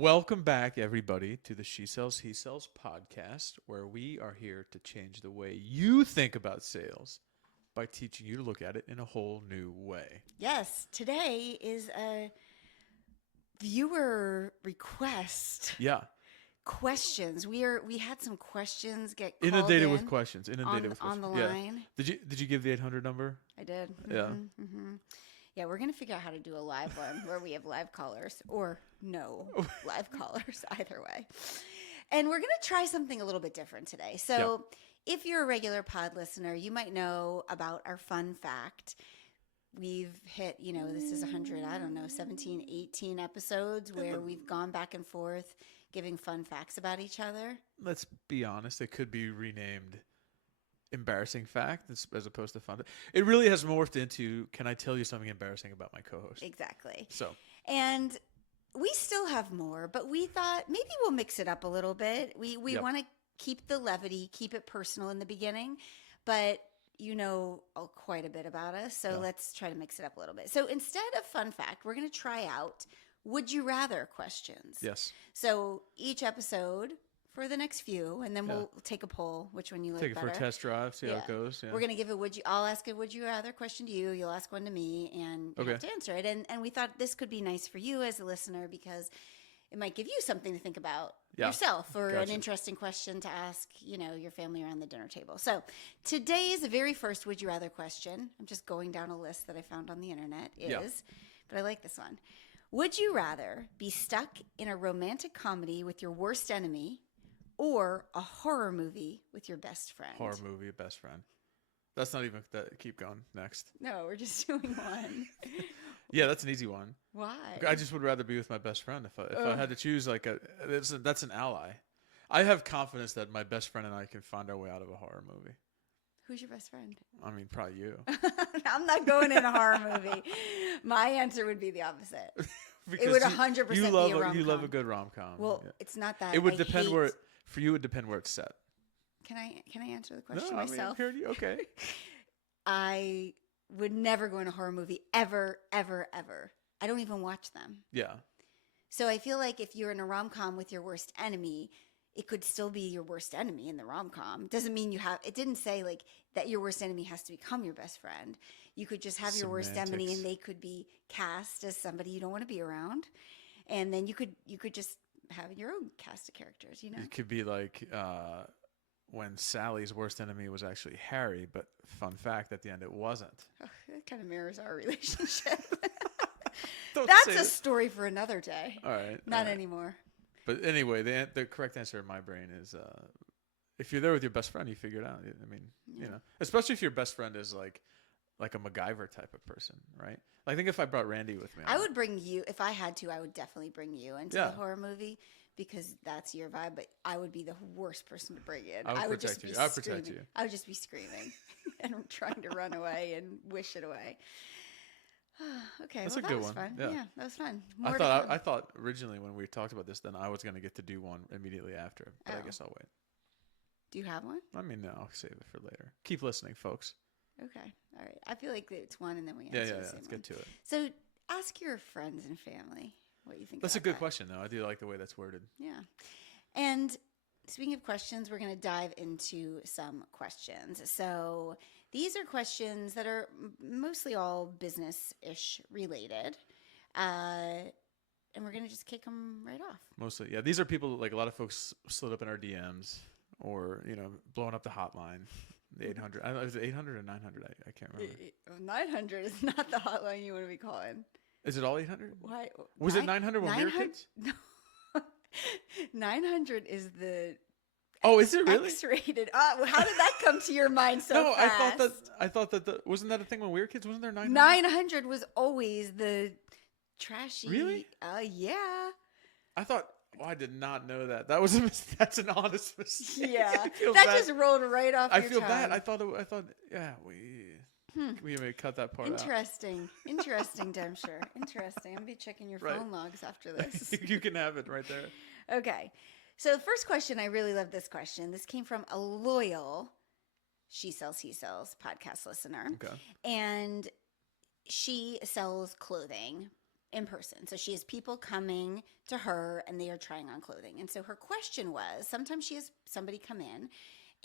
Welcome back, everybody, to the She Sells, He Sells podcast, where we are here to change the way you think about sales by teaching you to look at it in a whole new way. Yes, today is a viewer request. Yeah. Questions. We had some questions get called Inundated in with questions. Inundated with on questions. the Yeah. line. Did you give the 800 number? I did. Yeah. Yeah, we're gonna figure out how to do a live one where we have live callers or no live callers, either way. And we're gonna try something a little bit different today. So if you're a regular pod listener, you might know about our fun fact. We've hit, this is 100, 17, 18 episodes where we've gone back and forth giving fun facts about each other. Let's be honest. It could be renamed embarrassing fact as opposed to fun. It really has morphed into, can I tell you something embarrassing about my co-host? Exactly. So. And we still have more, but we thought maybe we'll mix it up a little bit. We want to keep the levity, keep it personal in the beginning, but you know quite a bit about us, so let's try to mix it up a little bit. So instead of fun fact, we're going to try out would you rather questions. Yes. So each episode for the next few, and then we'll take a poll, which one you like better. better. Take it for a test drive, see how it goes. Yeah. We're going to give I'll ask a would you rather question to you, you'll ask one to me, and you have to answer it. And we thought this could be nice for you as a listener because it might give you something to think about yourself or an interesting question to ask, your family around the dinner table. So today's very first would you rather question, I'm just going down a list that I found on the internet, but I like this one. Would you rather be stuck in a romantic comedy with your worst enemy or a horror movie with your best friend? Horror movie, best friend. That's not even that. Keep going. Next. No, we're just doing one. Yeah, that's an easy one. Why? I just would rather be with my best friend if I had to choose. That's an ally. I have confidence that my best friend and I can find our way out of a horror movie. Who's your best friend? I mean, probably you. I'm not going in a horror movie. My answer would be the opposite. It would 100% be a rom-com. You love a good rom-com. Well, it's not that. It would depend for you. It would depend where it's set. Can I answer the question No, myself? I mean, you. Okay. I would never go in a horror movie ever, ever, ever. I don't even watch them. Yeah. So I feel like if you're in a rom-com with your worst enemy, it could still be your worst enemy in the rom-com. Doesn't mean it didn't say like that your worst enemy has to become your best friend. You could just have your worst enemy and they could be cast as somebody you don't want to be around. And then you could just have your own cast of characters, It could be like when Sally's worst enemy was actually Harry, but fun fact, at the end it wasn't. Oh, that kind of mirrors our relationship. That's a story for another day. All right. Not anymore. But anyway, the correct answer in my brain is if you're there with your best friend, you figure it out. I mean, especially if your best friend is like a MacGyver type of person, right? I think if I brought Randy with me, I would bring you, if I had to, I would definitely bring you into the horror movie because that's your vibe, but I would be the worst person to bring in. I would protect you. I would protect you. I would just be screaming and trying to run away and wish it away. Okay, that's well, a good was one. Fun. Yeah, that was fun. I thought originally when we talked about this, then I was going to get to do one immediately after, but I guess I'll wait. Do you have one? I mean, no, I'll save it for later. Keep listening, folks. Okay, all right. I feel like it's one, and then we answer the same Let's one. get to it. So, ask your friends and family what you think. That's a about good that. question, though. I do like the way that's worded. Yeah, and speaking of questions, we're going to dive into some questions. So these are questions that are mostly all business-ish related. And we're going to just kick them right off. Mostly, yeah. These are people, like a lot of folks slid up in our DMs or, blowing up the hotline. The 800. I don't know, is it 800 or 900? I can't remember. 900 is not the hotline you want to be calling. Is it all 800? Why? Was it 900 when we were kids? No. 900 is the... Oh, is it really? X-rated. How did that come to your mind so no, fast? I thought that wasn't that a thing when we were kids? Wasn't there 900? 900 was always the trashy. Really? Yeah. I thought. Well, I did not know that. That's an honest mistake. Yeah. That bad. Just rolled right off. I your feel tongue. bad. I thought. Yeah. We may cut that part Interesting, Dempster. Interesting. I'm gonna be checking your phone logs after this. You can have it right there. Okay. So the first question, I really love this question. This came from a loyal She Sells, He Sells podcast listener. Okay. And she sells clothing. in person. So she has people coming to her and they are trying on clothing. And so her question was, sometimes she has somebody come in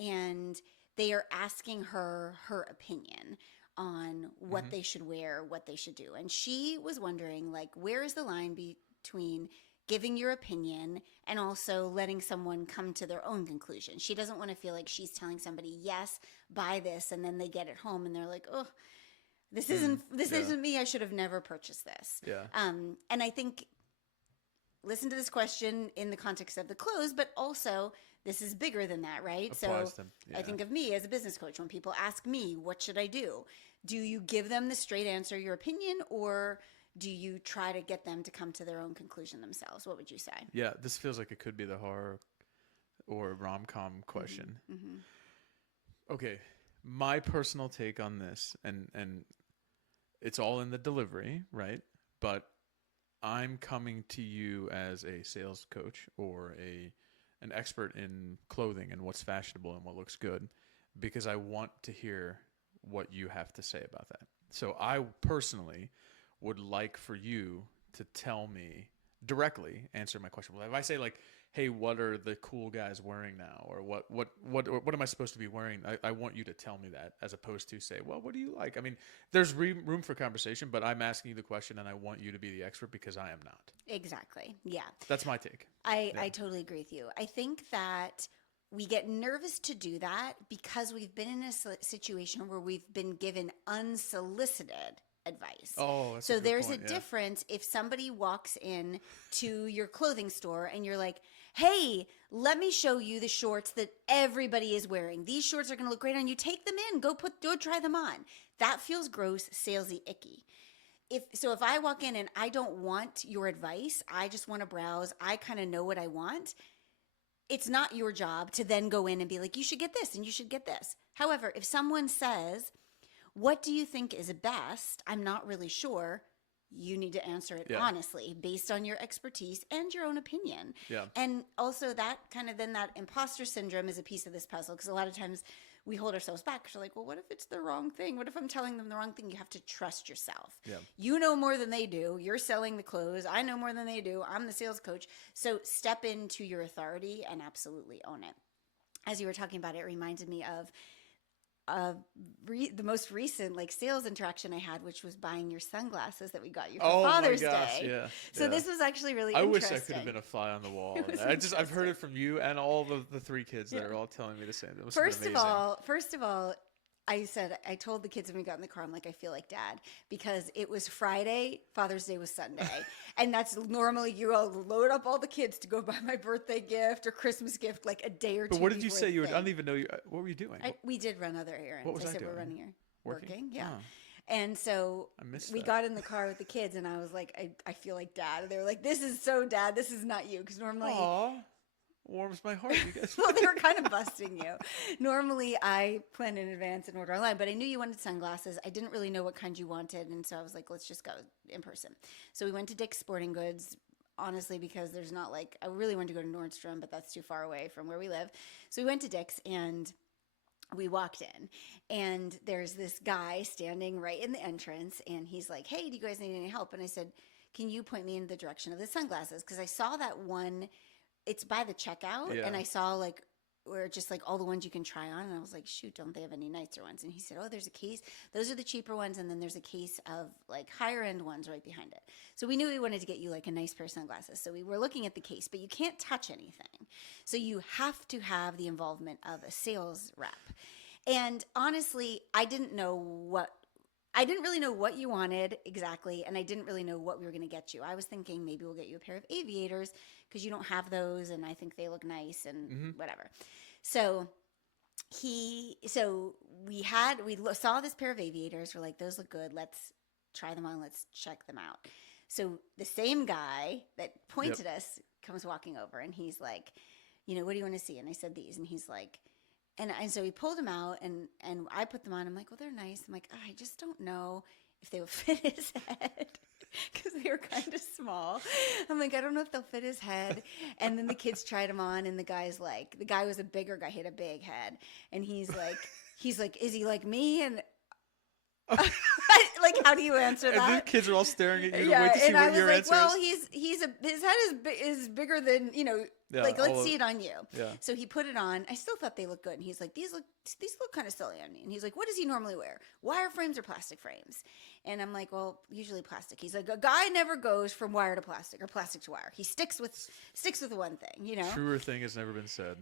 and they are asking her opinion on what they should wear, what they should do. And she was wondering, like, where is the line between giving your opinion and also letting someone come to their own conclusion? She doesn't want to feel like she's telling somebody, yes, buy this, and then they get it home and they're like, oh, this isn't me. I should have never purchased this. Yeah. And I think, listen to this question in the context of the clothes, but also this is bigger than that, right? Applies so to, I think of me as a business coach. When people ask me, what should I do? Do you give them the straight answer, your opinion, or do you try to get them to come to their own conclusion themselves? What would you say? Yeah, this feels like it could be the horror or rom-com question. Okay, my personal take on this, and it's all in the delivery, right? But I'm coming to you as a sales coach or an expert in clothing and what's fashionable and what looks good, because I want to hear what you have to say about that. So I personally would like for you to tell me directly, answer my question. Well, if I say like, hey, what are the cool guys wearing now? Or what am I supposed to be wearing? I want you to tell me that, as opposed to say, well, what do you like? I mean, there's room for conversation, but I'm asking you the question and I want you to be the expert because I am not. Exactly. Yeah. That's my take. I totally agree with you. I think that we get nervous to do that because we've been in a situation where we've been given unsolicited advice. Oh, that's so a good there's point, a difference if somebody walks in to your clothing store and you're like, hey, let me show you the shorts that everybody is wearing. These shorts are going to look great on you. Take them in. Go try them on. That feels gross, salesy, icky. If I walk in and I don't want your advice, I just want to browse, I kind of know what I want, it's not your job to then go in and be like, you should get this and you should get this. However, if someone says, what do you think is best? I'm not really sure. You need to answer it honestly, based on your expertise and your own opinion. Yeah. And also that kind of, then that imposter syndrome is a piece of this puzzle, because a lot of times we hold ourselves back. We're like, well, what if it's the wrong thing? What if I'm telling them the wrong thing? You have to trust yourself. Yeah. You know more than they do. You're selling the clothes. I know more than they do. I'm the sales coach. So step into your authority and absolutely own it. As you were talking about, it reminded me of the most recent sales interaction I had, which was buying your sunglasses that we got you for Father's Day. Yeah. So this was actually really interesting. interesting. I wish I could have been a fly on the wall. I've heard it from you and all the three kids that are all telling me the same. It First of all, I told the kids when we got in the car, I'm like, I feel like dad, because it was Friday, Father's Day was Sunday. And that's normally you all load up all the kids to go buy my birthday gift or Christmas gift like a day or two. But what did you say? I don't even know. What were you doing? We did run other errands. What was I said doing? we're running here. Working. Yeah. Oh. And so we got in the car with the kids and I was like, I feel like dad. And they were like, this is so dad. This is not you. Because normally... Aww. Warms my heart, you guys. Well, they were kind of busting you. Normally, I plan in advance and order online, but I knew you wanted sunglasses. I didn't really know what kind you wanted, and so I was like, let's just go in person. So we went to Dick's Sporting Goods, honestly, because there's not I really wanted to go to Nordstrom, but that's too far away from where we live. So we went to Dick's, and we walked in, and there's this guy standing right in the entrance, and he's like, hey, do you guys need any help? And I said, can you point me in the direction of the sunglasses? Because I saw that one... It's by the checkout, and I saw where just all the ones you can try on, and I was like, shoot, don't they have any nicer ones? And he said, oh, there's a case. Those are the cheaper ones, and then there's a case of higher end ones right behind it. So we knew we wanted to get you a nice pair of sunglasses. So we were looking at the case, but you can't touch anything. So you have to have the involvement of a sales rep. And honestly, I didn't really know what you wanted exactly, and I didn't really know what we were going to get you. I was thinking maybe we'll get you a pair of aviators because you don't have those, and I think they look nice and whatever. So we saw this pair of aviators. We're like, those look good. Let's try them on. Let's check them out. So the same guy that pointed us comes walking over, and he's like, what do you want to see? And I said these, and he's like, and so he pulled them out, and I put them on. I'm like, well, they're nice. I'm like, I just don't know if they will fit his head because they were kind of small. I'm like, I don't know if they'll fit his head. And then the kids tried them on, and the guy was a bigger guy. He had a big head. And he's like, is he like me? And Like, how do you answer that? And the kids are all staring at you to wait to see what your answer well, is. his head is bigger than, like, let's see it on you. Yeah. So he put it on. I still thought they looked good. And he's like, these look kind of silly on me. And he's like, what does he normally wear? Wire frames or plastic frames? And I'm like, well, usually plastic. He's like, a guy never goes from wire to plastic or plastic to wire. He sticks with one thing, Truer thing has never been said.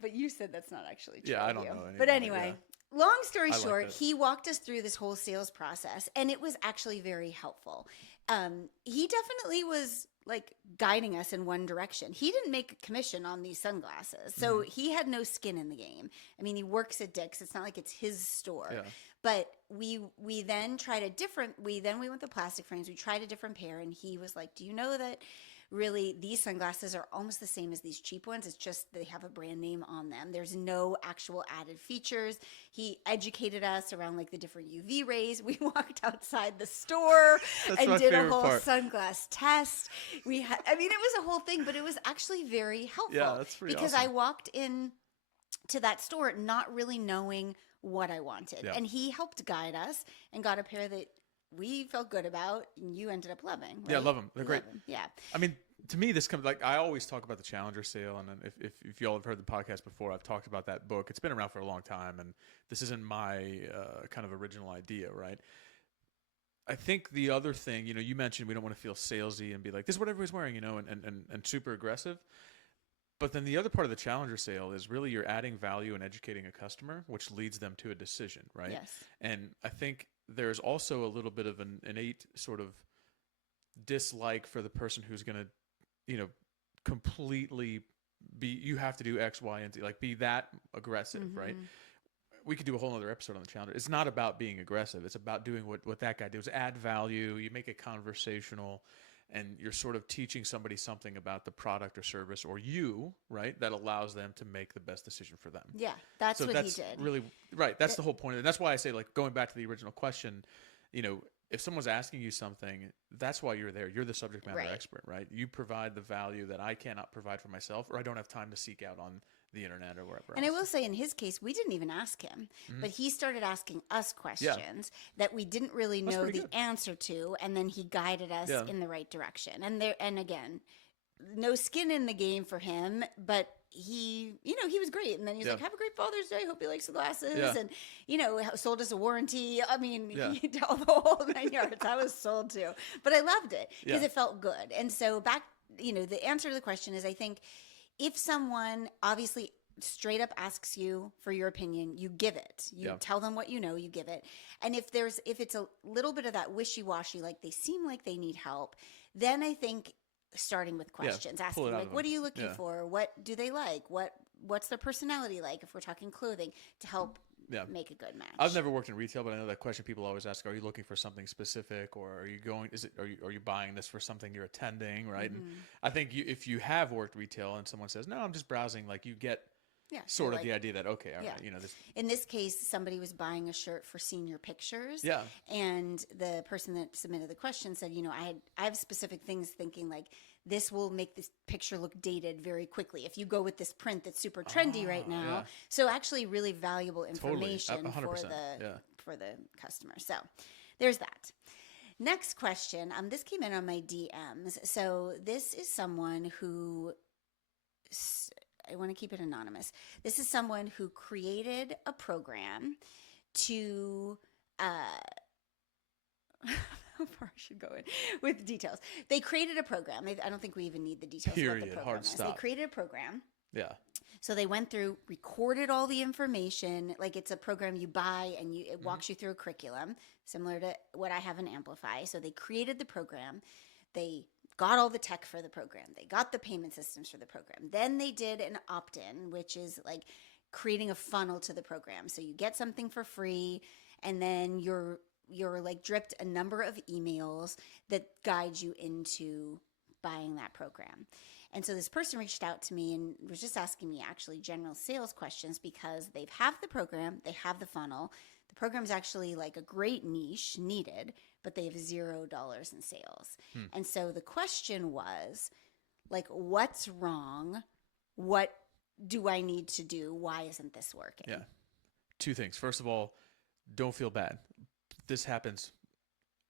But you said that's not actually true. Yeah, I don't know. But anyway, long story short, he walked us through this whole sales process, and it was actually very helpful. He definitely was like guiding us in one direction. He didn't make a commission on these sunglasses, so he had no skin in the game. I mean, he works at Dick's. It's not like it's his store. Yeah. But we then we went with plastic frames. We tried a different pair, and he was like, do you know that really these sunglasses are almost the same as these cheap ones? It's just they have a brand name on them. There's no actual added features. He educated us around like the different UV rays. We walked outside the store and did a whole sunglass test. It was a whole thing, but it was actually very helpful. Yeah, that's pretty because awesome. I walked in to that store not really knowing what I wanted. Yeah. And he helped guide us and got a pair that we felt good about, and you ended up loving. Right? Yeah, I love them. They're great. Yeah. I mean, to me, this comes like I always talk about the Challenger sale, and if y'all have heard the podcast before, I've talked about that book. It's been around for a long time, and this isn't my kind of original idea, right? I think the other thing, you mentioned we don't want to feel salesy and be like, this is what everybody's wearing, and super aggressive. But then the other part of the Challenger sale is really you're adding value and educating a customer, which leads them to a decision, right? Yes. And I think there's also a little bit of an innate sort of dislike for the person who's going to, completely you have to do X, Y, and Z, like be that aggressive, right? We could do a whole other episode on the Challenger. It's not about being aggressive. It's about doing what that guy did, was add value. You make it conversational, and you're sort of teaching somebody something about the product or service or you, right, that allows them to make the best decision for them. Yeah, that's what he did. Really, right. That's the whole point. And that's why I say, like, going back to the original question, if someone's asking you something, that's why you're there. You're the subject matter expert, right? You provide the value that I cannot provide for myself, or I don't have time to seek out on the internet or wherever and else. I will say, in his case, we didn't even ask him, but he started asking us questions that we didn't really know the answer to, and then he guided us in the right direction. And again, no skin in the game for him, but he was great. And then he's like, have a great Father's Day. Hope he likes the glasses. And, sold us a warranty. I mean, he did all the whole 9 yards. I was sold too. But I loved it because it felt good. And so the answer to the question is, I think, if someone obviously straight up asks you for your opinion, you give it. You tell them what you know, you give it. And if it's a little bit of that wishy-washy, like they seem like they need help, then I think starting with questions, asking like, what are you looking for? What do they like? What's their personality like, if we're talking clothing, to help make a good match. I've never worked in retail, but I know that question people always ask, are you looking for something specific, or are you buying this for something you're attending, right? And I think if you have worked retail and someone says, no, I'm just browsing, like, you get sort of the idea that, okay, all right, this. In this case, somebody was buying a shirt for senior pictures. Yeah. And the person that submitted the question said, I have specific things thinking, like, this will make this picture look dated very quickly if you go with this print that's super trendy right now. Yeah. So actually really valuable information for the customer. So there's that. Next question. This came in on my DMs. So this is someone who, I want to keep it anonymous. This is someone who created a program to, how far I should go in with details. They created a program. I don't think we even need the details of what the program is. They created a program. Yeah. So they went through, recorded all the information. Like, it's a program you buy, and it walks you through a curriculum, similar to what I have in Amplify. So they created the program. They got all the tech for the program. They got the payment systems for the program. Then they did an opt-in, which is like creating a funnel to the program. So you get something for free, and then you're like dripped a number of emails that guide you into buying that program. And so this person reached out to me and was just asking me actually general sales questions, because they have the program, they have the funnel. The program's actually like a great niche needed, but they have $0 in sales. And so the question was, like, what's wrong? What do I need to do? Why isn't this working? Yeah. Two things. First of all, don't feel bad. this happens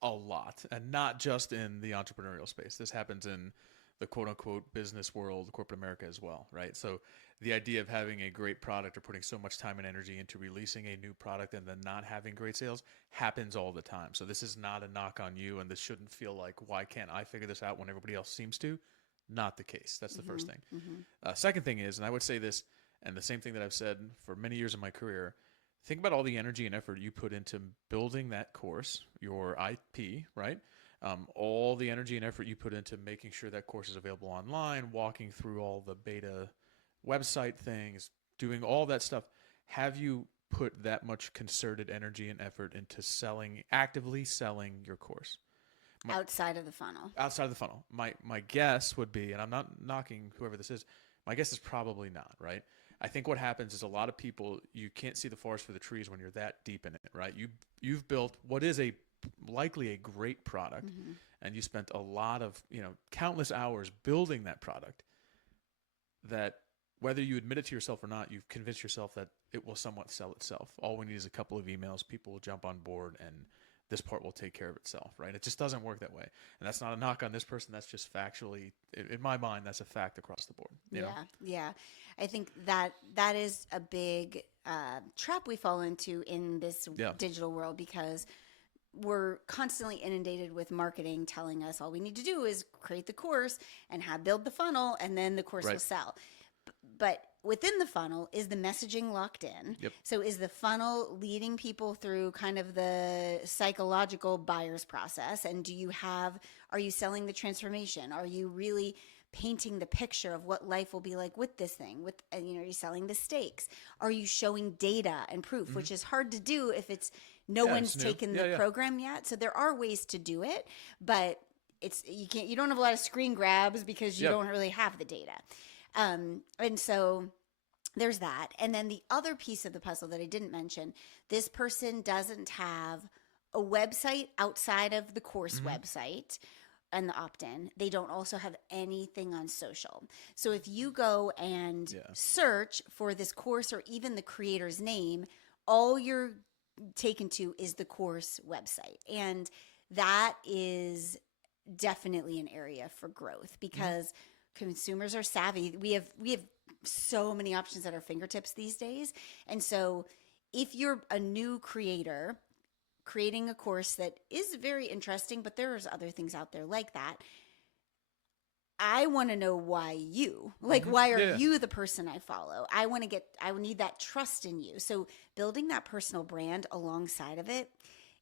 a lot, and not just in the entrepreneurial space. This happens in the quote unquote business world, corporate America as well, right? So the idea of having a great product or putting so much time and energy into releasing a new product and then not having great sales happens all the time. So this is not a knock on you, and this shouldn't feel like, why can't I figure this out when everybody else seems to? Not the case. That's the first thing. Second thing is, and I would say this, and the same thing that I've said for many years of my career, think about all the energy and effort you put into building that course, your IP, right? All the energy and effort you put into making sure that course is available online, walking through all the beta website things, doing all that stuff. Have you put that much concerted energy and effort into actively selling your course? Outside of the funnel. Outside of the funnel. My guess would be, and I'm not knocking whoever this is, my guess is probably not, right? I think what happens is a lot of people, you can't see the forest for the trees when you're that deep in it, right? You've built what is likely a great product, and you spent a lot of, countless hours building that product, that whether you admit it to yourself or not, you've convinced yourself that it will somewhat sell itself. All we need is a couple of emails, people will jump on board, and this part will take care of itself, right? It just doesn't work that way. And that's not a knock on this person. That's just factually, in my mind, that's a fact across the board. Yeah. I think that is a big trap we fall into in this digital world, because we're constantly inundated with marketing telling us all we need to do is create the course and build the funnel, and then the course will sell. But within the funnel, is the messaging locked in? Yep. So is the funnel leading people through kind of the psychological buyer's process? And are you selling the transformation? Are you really painting the picture of what life will be like with this thing? Are you selling the stakes? Are you showing data and proof, which is hard to do if no one's taken the program yet? So there are ways to do it, but you don't have a lot of screen grabs because you don't really have the data. And so there's that. And then the other piece of the puzzle that I didn't mention, this person doesn't have a website outside of the course website and the opt-in. They don't also have anything on social. So if you go and search for this course or even the creator's name, all you're taken to is the course website. And that is definitely an area for growth, because consumers are savvy. We have so many options at our fingertips these days. And so if you're a new creator creating a course that is very interesting, but there's other things out there like that, I want to know why why are you the person I follow? I need that trust in you. So building that personal brand alongside of it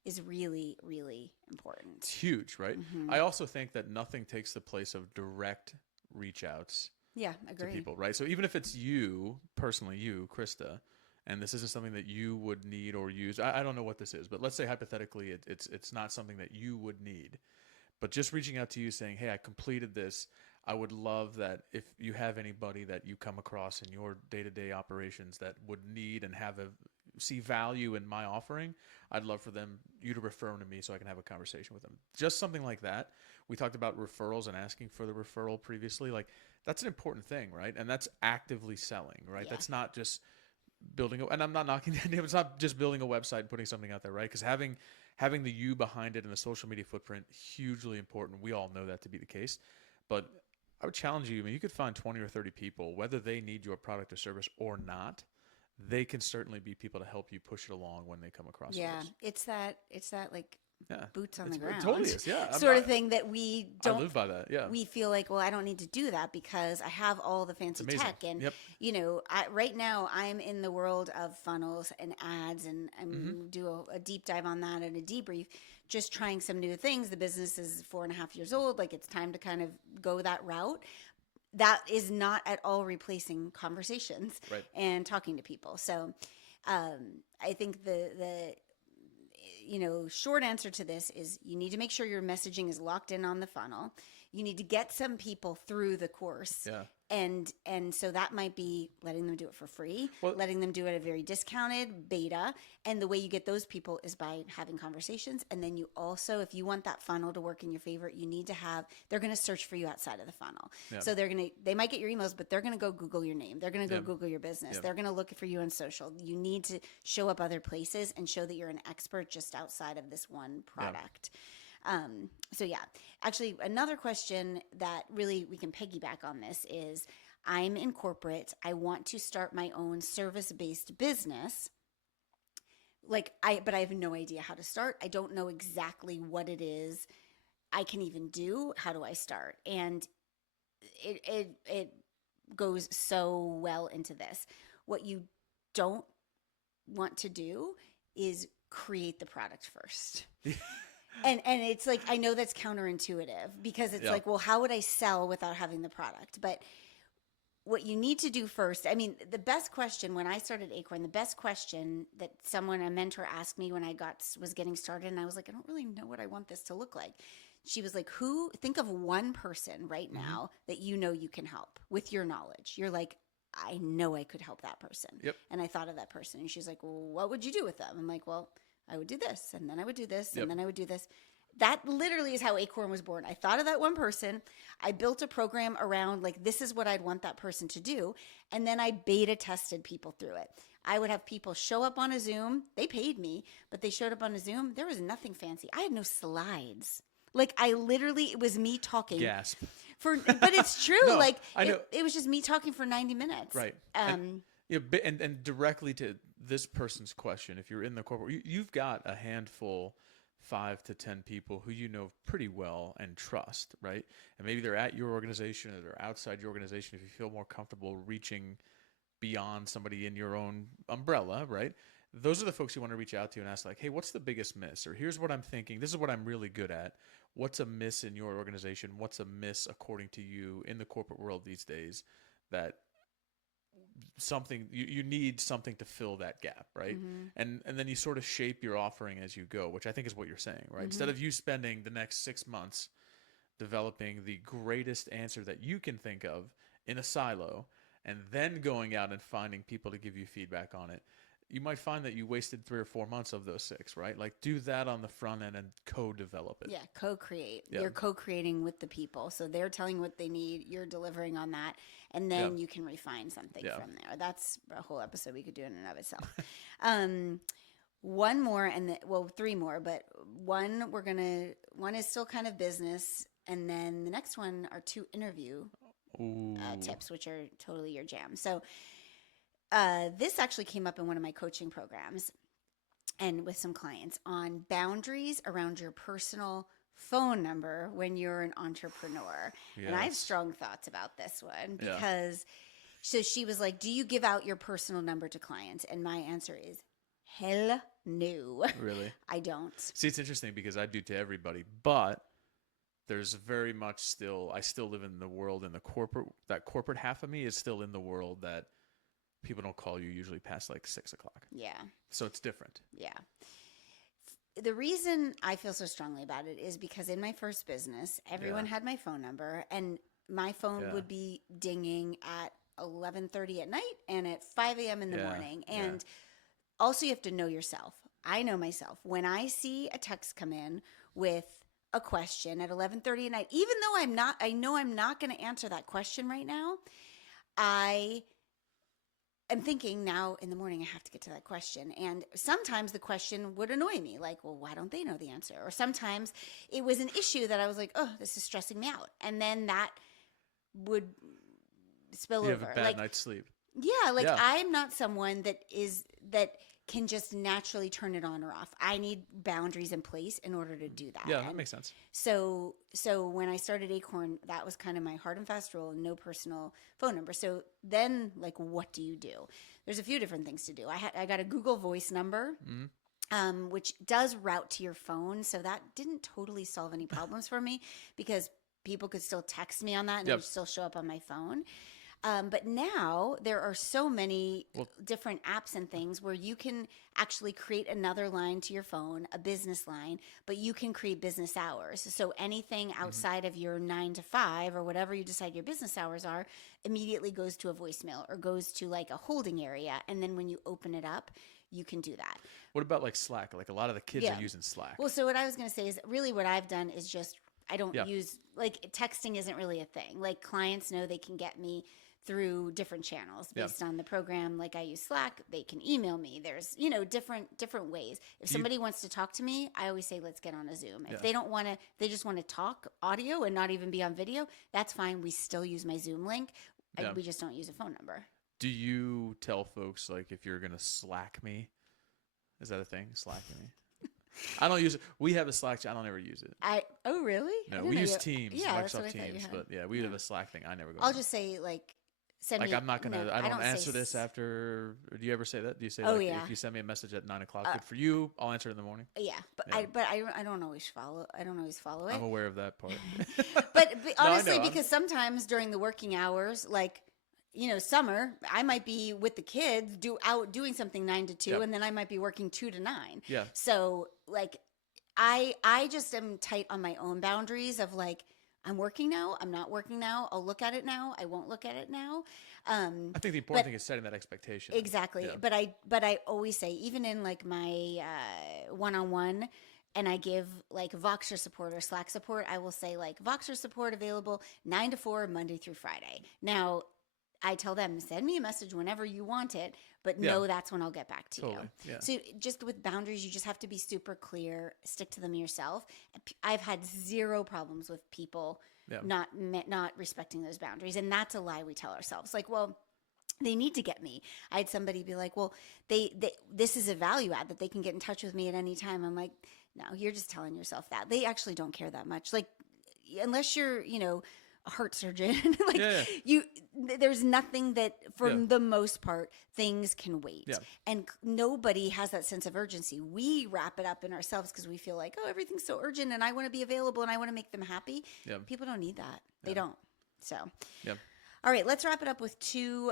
is really, really important. It's huge, right? I also think that nothing takes the place of direct reach outs to people, right? So even if it's you personally, Krista, and this isn't something that you would need or use, I don't know what this is, but let's say hypothetically it's not something that you would need, but just reaching out to you saying, hey, I completed this. I would love that if you have anybody that you come across in your day-to-day operations that would need and see value in my offering, I'd love for you to refer them to me so I can have a conversation with them. Just something like that. We talked about referrals and asking for the referral previously. Like, that's an important thing, right? And that's actively selling, right? Yeah. That's not just and I'm not knocking the idea, it's not just building a website and putting something out there, right? Because having the you behind it and the social media footprint, hugely important. We all know that to be the case. But I would challenge you, you could find 20 or 30 people, whether they need your product or service or not, they can certainly be people to help you push it along when they come across. Yeah, it's that like boots on the ground. It totally is, sort of thing that we don't. I live by that. Yeah, we feel like, well, I don't need to do that because I have all the fancy tech, and right now I'm in the world of funnels and ads, and do a deep dive on that and a debrief. Just trying some new things. The business is 4.5 years old. Like, it's time to kind of go that route. That is not at all replacing conversations and talking to people. So I think the short answer to this is you need to make sure your messaging is locked in on the funnel. You need to get some people through the course And so that might be letting them do it for free, letting them do it at a very discounted beta. And the way you get those people is by having conversations. And then you also, if you want that funnel to work in your favor, you need to have, they're going to search for you outside of the funnel. Yeah. So they might get your emails, but they're going to go Google your name. They're going to go Google your business. They're going to look for you on social. You need to show up other places and show that you're an expert just outside of this one product. So yeah, actually another question that really we can piggyback on this is, I'm in corporate. I want to start my own service-based business. But I have no idea how to start. I don't know exactly what it is I can even do. How do I start? And it goes so well into this. What you don't want to do is create the product first. And it's like, I know that's counterintuitive because it's like, well, how would I sell without having the product? But what you need to do first, I mean, the best question when I started ACORN, the best question that a mentor asked me when I was getting started, and I was like, I don't really know what I want this to look like. She was like, think of one person right now that you know you can help with your knowledge. You're like, I know I could help that person. Yep. And I thought of that person. And she's like, well, what would you do with them? I'm like, well, I would do this, and then I would do this, and then I would do this. That literally is how ACORN was born. I thought of that one person. I built a program around, like, this is what I'd want that person to do. And then I beta tested people through it. I would have people show up on a Zoom. They paid me, but they showed up on a Zoom. There was nothing fancy. I had no slides. Like, it was me talking. Gasp. But it's true. No, like, it was just me talking for 90 minutes. Right. And directly to this person's question, if you're in the corporate, you've got a handful, 5 to 10 people who you know pretty well and trust, right? And maybe they're at your organization or they're outside your organization. If you feel more comfortable reaching beyond somebody in your own umbrella, right? Those are the folks you want to reach out to and ask, like, hey, what's the biggest miss? Or here's what I'm thinking. This is what I'm really good at. What's a miss in your organization? What's a miss according to you in the corporate world these days that something you need something to fill that gap, right? And then you sort of shape your offering as you go, which I think is what you're saying, right? Instead of you spending the next 6 months developing the greatest answer that you can think of in a silo and then going out and finding people to give you feedback on it, you might find that you wasted 3 or 4 months of those 6, right? Like, do that on the front end and co-develop it. Yeah, co-create. Yeah. You're co-creating with the people. So they're telling what they need, you're delivering on that, and then you can refine something from there. That's a whole episode we could do in and of itself. One more, three more, but one is still kind of business, and then the next one are 2 interview tips, which are totally your jam. So this actually came up in one of my coaching programs and with some clients on boundaries around your personal phone number when you're an entrepreneur. Yes. And I have strong thoughts about this one because so she was like, do you give out your personal number to clients? And my answer is hell no. Really? I don't. See, it's interesting because I do to everybody, but there's very much I still live in the world in that corporate half of me is still in the world that people don't call you usually past like 6 o'clock. Yeah. So it's different. Yeah. The reason I feel so strongly about it is because in my first business, everyone had my phone number, and my phone would be dinging at 11:30 at night and at 5 a.m. in the morning. And also you have to know yourself. I know myself. When I see a text come in with a question at 11:30 at night, even though I know I'm not going to answer that question right now, I'm thinking now in the morning, I have to get to that question. And sometimes the question would annoy me, like, well, why don't they know the answer? Or sometimes it was an issue that I was like, oh, this is stressing me out. And then that would spill over. You have a bad night's sleep. Yeah, I'm not someone that can just naturally turn it on or off. I need boundaries in place in order to do that. Yeah, that makes sense. So when I started ACORN, that was kind of my hard and fast rule, no personal phone number. So then, like, what do you do? There's a few different things to do. I got a Google Voice number, which does route to your phone. So that didn't totally solve any problems for me because people could still text me on that and it would still show up on my phone. But now there are so many different apps and things where you can actually create another line to your phone, a business line, but you can create business hours. So anything outside of your 9 to 5 or whatever you decide your business hours are immediately goes to a voicemail or goes to like a holding area. And then when you open it up, you can do that. What about like Slack? Like a lot of the kids are using Slack. Well, so what I was going to say is really what I've done is just I don't use like texting isn't really a thing. Like clients know they can get me through different channels based on the program. Like I use Slack, they can email me. There's, different ways. If somebody wants to talk to me, I always say, let's get on a Zoom. If they don't want to, they just want to talk audio and not even be on video, that's fine. We still use my Zoom link. We just don't use a phone number. Do you tell folks like if you're going to Slack me? Is that a thing? Slacking me? I don't use it. We have a Slack chat. I don't ever use it. Oh, really? No, we use Teams, Microsoft Teams. But we have a Slack thing. I never go. I'll just say like, send me. I'm not going to, I don't answer this after. Do you ever say that? Do you say, if you send me a message at 9 o'clock, good for you, I'll answer it in the morning? Yeah. But I don't always follow. I don't always follow it. I'm aware of that part. but honestly, because sometimes during the working hours, like, summer, I might be with the kids out doing something 9 to 2, and then I might be working 2 to 9. Yeah. So like, I just am tight on my own boundaries of like, I'm working now. I'm not working now. I'll look at it now. I won't look at it now. I think the important thing is setting that expectation. Exactly. Yeah. But I always say, even in like my one-on-one, and I give like Voxer support or Slack support, I will say like Voxer support available 9 to 4, Monday through Friday. Now, I tell them, send me a message whenever you want it, but no, that's when I'll get back to you. Yeah. So just with boundaries, you just have to be super clear, stick to them yourself. I've had zero problems with people not respecting those boundaries. And that's a lie we tell ourselves. Like, well, they need to get me. I had somebody be like, well, this is a value add that they can get in touch with me at any time. I'm like, no, you're just telling yourself that. They actually don't care that much. Like, unless you're, a heart surgeon, there's nothing that, for the most part, things can wait. Yeah. And nobody has that sense of urgency. We wrap it up in ourselves because we feel like, oh, everything's so urgent and I want to be available and I want to make them happy. Yeah. People don't need that. They don't. So, all right, let's wrap it up with 2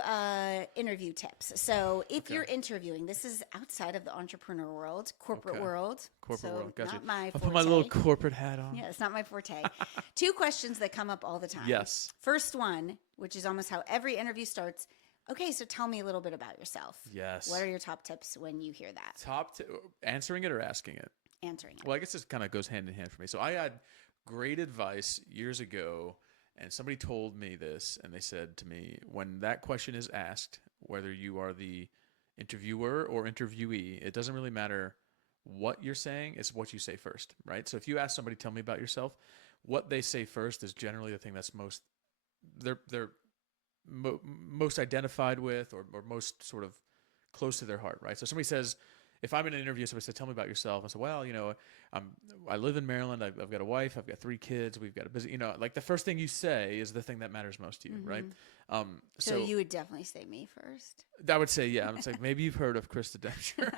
interview tips. So if you're interviewing, this is outside of the entrepreneur world, corporate world. Gotcha. Not my forte. I'll put my little corporate hat on. Yeah, it's not my forte. 2 questions that come up all the time. Yes. First one, which is almost how every interview starts. Okay, so tell me a little bit about yourself. Yes. What are your top tips when you hear that? Answering it or asking it? Answering it. Well, I guess this kind of goes hand in hand for me. So I had great advice years ago. And somebody told me this, and they said to me, when that question is asked, whether you are the interviewer or interviewee, it doesn't really matter what you're saying, it's what you say first, right? So if you ask somebody, tell me about yourself, what they say first is generally the thing that's they're most identified with or most sort of close to their heart, right? So somebody says, if I'm in an interview, somebody said, tell me about yourself. I said, well, I live in Maryland. I've got a wife. I've got 3 kids. We've got a busy, like the first thing you say is the thing that matters most to you, right? So you would definitely say me first. I would say, yeah. It's like, maybe you've heard of Krista Dempster.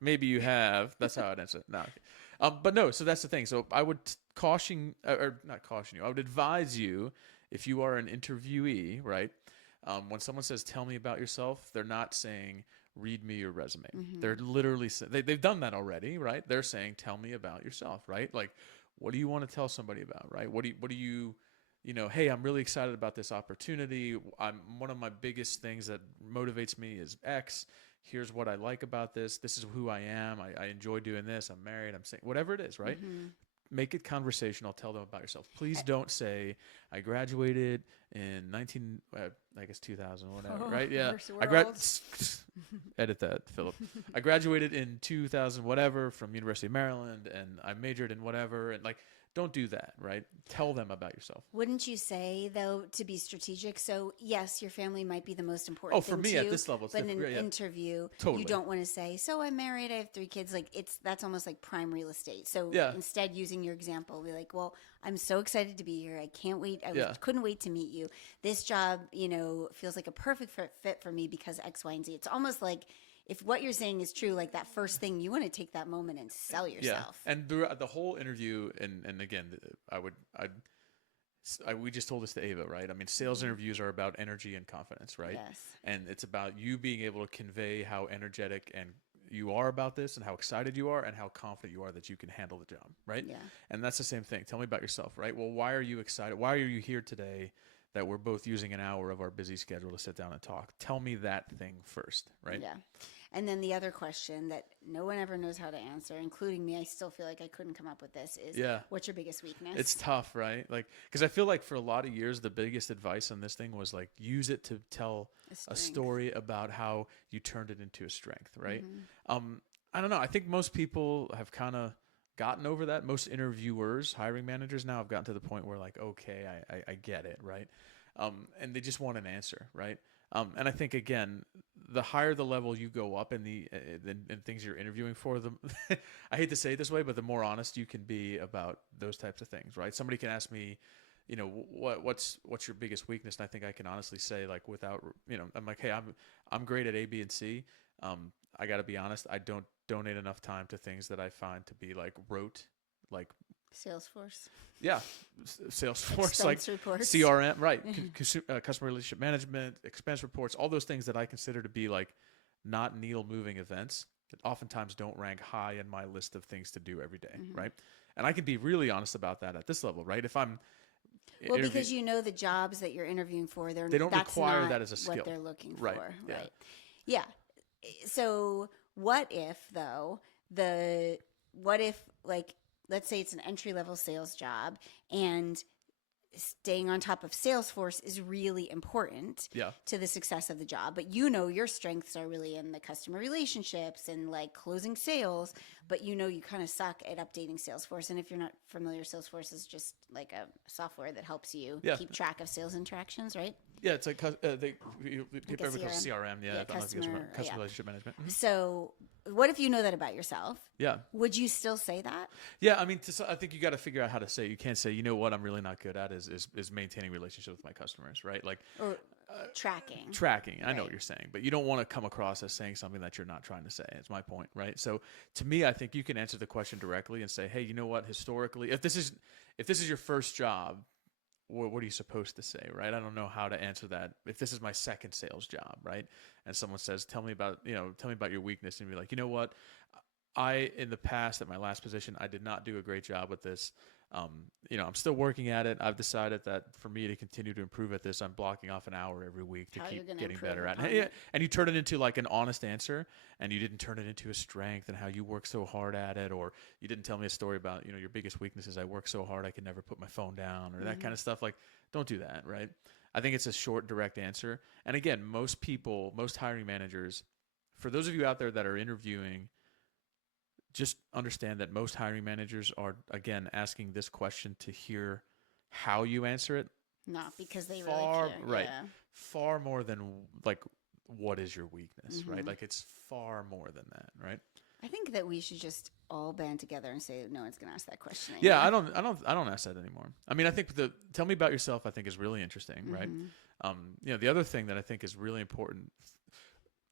Maybe you have. That's how I'd answer it. No, okay. But no, so that's the thing. So I would not caution you. I would advise you, if you are an interviewee, right? When someone says, tell me about yourself, they're not saying, read me your resume. Mm-hmm. They're literally, they've done that already, right? They're saying, tell me about yourself, right? Like, what do you want to tell somebody about, right? What do you, hey, I'm really excited about this opportunity. One of my biggest things that motivates me is X. Here's what I like about this. This is who I am. I enjoy doing this. I'm married. I'm saying whatever it is, right? Mm-hmm. Make it conversational. Tell them about yourself. Please don't say, I graduated in 2000, whatever, right? Yeah. Edit that, Philip. I graduated in 2000, whatever, from University of Maryland, and I majored in whatever. And don't do that, right? Tell them about yourself. Wouldn't you say, though, to be strategic? So, yes, your family might be the most important thing for me to you, at this level, it's but in an interview, you don't want to say, so I'm married, I have 3 kids. That's almost like prime real estate. So instead, using your example, be like, well, I'm so excited to be here. I can't wait. Couldn't wait to meet you. This job, feels like a perfect fit for me because X, Y, and Z. It's almost like, if what you're saying is true, like that first thing, you want to take that moment and sell yourself. Yeah. And throughout the whole interview, and again, I'd we just told this to Ava, right? I mean, sales interviews are about energy and confidence, right? Yes. And it's about you being able to convey how energetic and you are about this and how excited you are and how confident you are that you can handle the job, right? Yeah. And that's the same thing. Tell me about yourself, right? Well, why are you excited? Why are you here today that we're both using an hour of our busy schedule to sit down and talk? Tell me that thing first, right? Yeah. And then the other question that no one ever knows how to answer, including me, I still feel like I couldn't come up with this, is what's your biggest weakness? It's tough, right? Like, because I feel like for a lot of years, the biggest advice on this thing was like, use it to tell a story about how you turned it into a strength, right? I don't know. I think most people have kind of gotten over that. Most interviewers, hiring managers now have gotten to the point where like, okay, I get it, right? And they just want an answer, right? And I think, again, the higher the level you go up in the things you're interviewing for, the I hate to say it this way, but the more honest you can be about those types of things, right? Somebody can ask me, you know, what's your biggest weakness? And I think I can honestly say, like, without, you know, I'm like, hey, I'm great at A, B, and C. I got to be honest, I don't donate enough time to things that I find to be like rote, like Salesforce. Yeah, Salesforce, Expense like reports. CRM, right? Customer relationship management, expense reports, all those things that I consider to be like not needle moving events that oftentimes don't rank high in my list of things to do every day, right? And I can be really honest about that at this level, right? If I'm because you know the jobs that you're interviewing for, they don't require that as a skill. What they're looking for, right? Right? Yeah. So what if though like, let's say it's an entry-level sales job and staying on top of Salesforce is really important to the success of the job. But you know your strengths are really in the customer relationships and like closing sales, but you know you kind of suck at updating Salesforce. And if you're not familiar, Salesforce is just like a software that helps you keep track of sales interactions, right? Yeah, it's like people ever call CRM. Yeah, customer relationship management. So what if you know that about yourself? Yeah. Would you still say that? Yeah, I mean, I think you got to figure out how to say it. You can't say, you know what, I'm really not good at is maintaining relationships with my customers, right? Like tracking. Tracking. I know what you're saying, but you don't want to come across as saying something that you're not trying to say. It's my point, right? So to me, I think you can answer the question directly and say, hey, you know what, historically, if this is your first job, what are you supposed to say, right? I don't know how to answer that. If this is my second sales job, right? And someone says, tell me about your weakness, and be like, you know what? In the past, at my last position, I did not do a great job with this. I'm still working at it. I've decided that for me to continue to improve at this, I'm blocking off an hour every week to keep getting better at it. And you turn it into like an honest answer, and you didn't turn it into a strength and how you work so hard at it, or you didn't tell me a story about, your biggest weakness is I work so hard I can never put my phone down, or that kind of stuff. Like, don't do that, right? I think it's a short, direct answer. And again, most hiring managers, for those of you out there that are interviewing, just understand that most hiring managers are, again, asking this question to hear how you answer it. Not because they really care. Right. Yeah. Far more than like, what is your weakness, right? Like, it's far more than that, right? I think that we should just all band together and say no one's going to ask that question anymore. Yeah, I don't ask that anymore. I mean, I think tell me about yourself, I think, is really interesting, right? The other thing that I think is really important,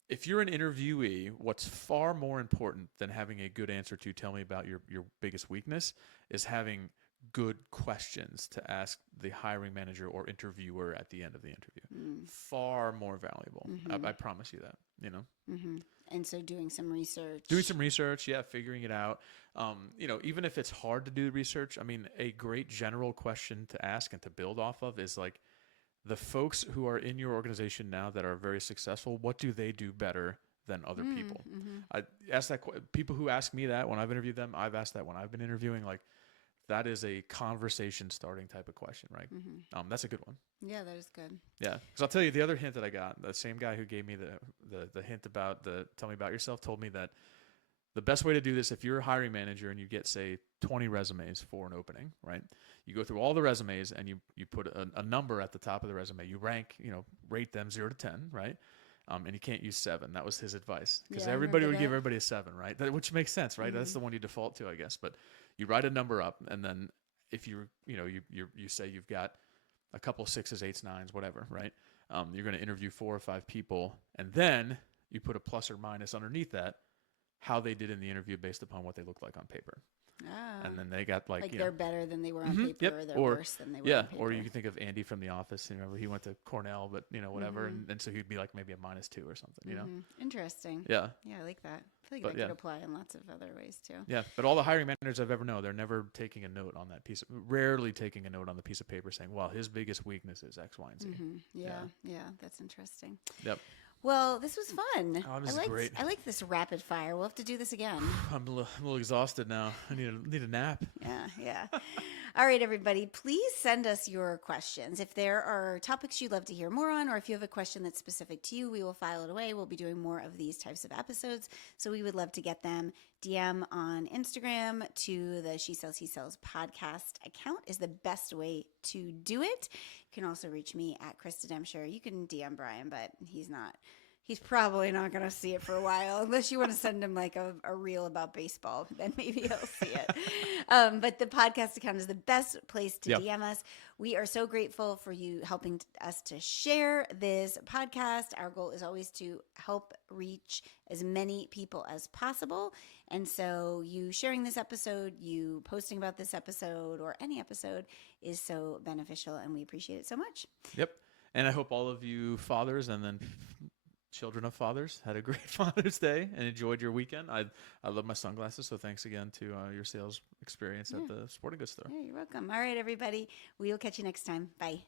if you're an interviewee, what's far more important than having a good answer to tell me about your biggest weakness is having good questions to ask the hiring manager or interviewer at the end of the interview. Far more valuable. I promise you that, And so doing some research. Figuring it out. Even if it's hard to do research, I mean, a great general question to ask and to build off of is like, the folks who are in your organization now that are very successful, what do they do better than other people? I ask that. People who ask me that when I've interviewed them, I've asked that when I've been interviewing. Like, that is a conversation starting type of question, right? That's a good one. Yeah, that is good. Yeah, because I'll tell you the other hint that I got. The same guy who gave me the hint about tell me about yourself told me that the best way to do this, if you're a hiring manager and you get, say, 20 resumes for an opening, right? You go through all the resumes and you put a number at the top of the resume. You rank, rate them 0 to 10, right? And you can't use 7. That was his advice, because everybody would give everybody a 7, right? Which makes sense, right? That's the one you default to, I guess. But you write a number up, and then if you say you've got a couple 6s, 8s, 9s, whatever, right? You're going to interview 4 or 5 people, and then you put a plus or minus underneath that, how they did in the interview based upon what they looked like on paper. And then they got like they're better than they were on paper, or they're worse than they were on paper. Or you can think of Andy from The Office. You remember he went to Cornell, but whatever, and so he'd be like maybe a -2 or something. You know, interesting. Yeah, I like that. I feel like that could apply in lots of other ways too. Yeah, but all the hiring managers I've ever known, they're never taking a note on that rarely taking a note on the piece of paper saying, "Well, his biggest weakness is X, Y, and Z." Yeah, that's interesting. Yep. Well, this was fun. Oh, this is great. I like this rapid fire. We'll have to do this again. I'm a little exhausted now. I need a nap. Yeah. All right, everybody. Please send us your questions. If there are topics you'd love to hear more on, or if you have a question that's specific to you, we will file it away. We'll be doing more of these types of episodes, so we would love to get them. DM on Instagram to the She Sells, He Sells podcast account is the best way to do it. You can also reach me at Krista Dempshire. You can DM Brian, but he's probably not going to see it for a while, unless you want to send him like a reel about baseball. Then maybe he'll see it. But the podcast account is the best place to DM us. We are so grateful for you helping us to share this podcast. Our goal is always to help reach as many people as possible. And so you sharing this episode, you posting about this episode or any episode is so beneficial, and we appreciate it so much. Yep. And I hope all of you fathers and then children of fathers had a great Father's Day and enjoyed your weekend. I love my sunglasses, so thanks again to your sales experience at the sporting goods store. Yeah, you're welcome. All right, everybody. We will catch you next time. Bye.